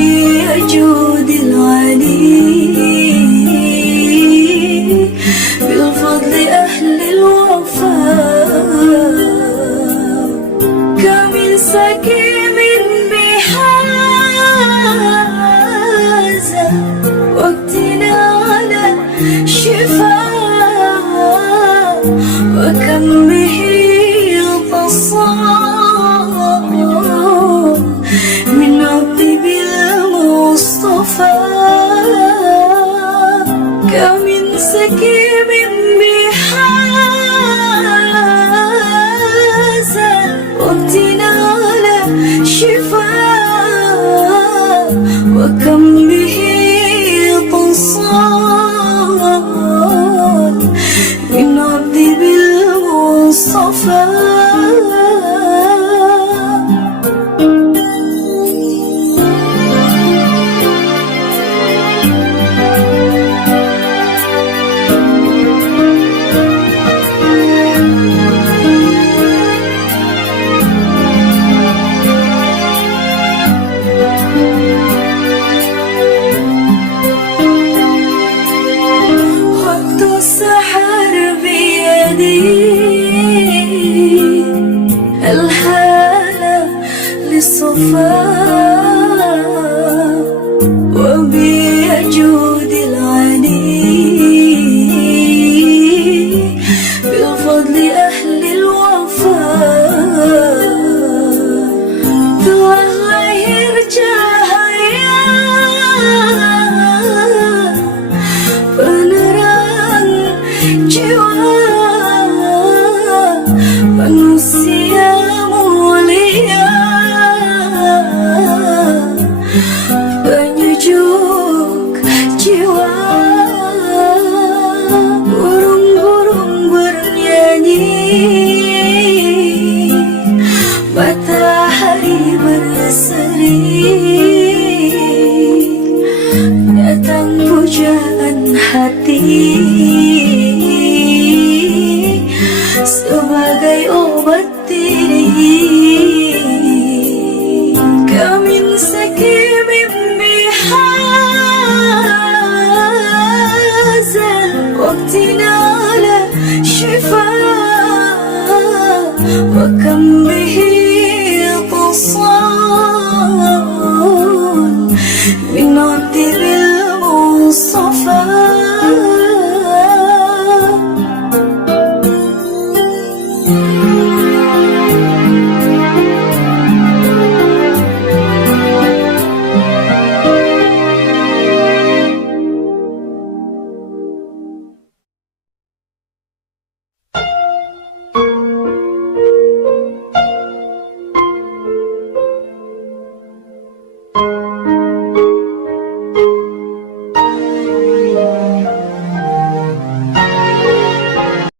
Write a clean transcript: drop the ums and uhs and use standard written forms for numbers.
وبجود العلي بالفضل أهل الوفاء كمن سكيم بحازة وقتنا على شفاء وكم به تصاب من عبد بالمصطفى كمن سكيم بحازة وقتنا على شفاء وكم به تصاب من عبد بالمصطفى السحر بيدي الحالة للصفاء وبجود العلي بالفضل أهل الوفاء الله يرجعها manusia mulia penyejuk jiwa burung-burung bernyanyi matahari berseri datang pujaan hati sebagai obat diri kamin sakimin bihazal waqtina ala shifa wa kam bihi tasal min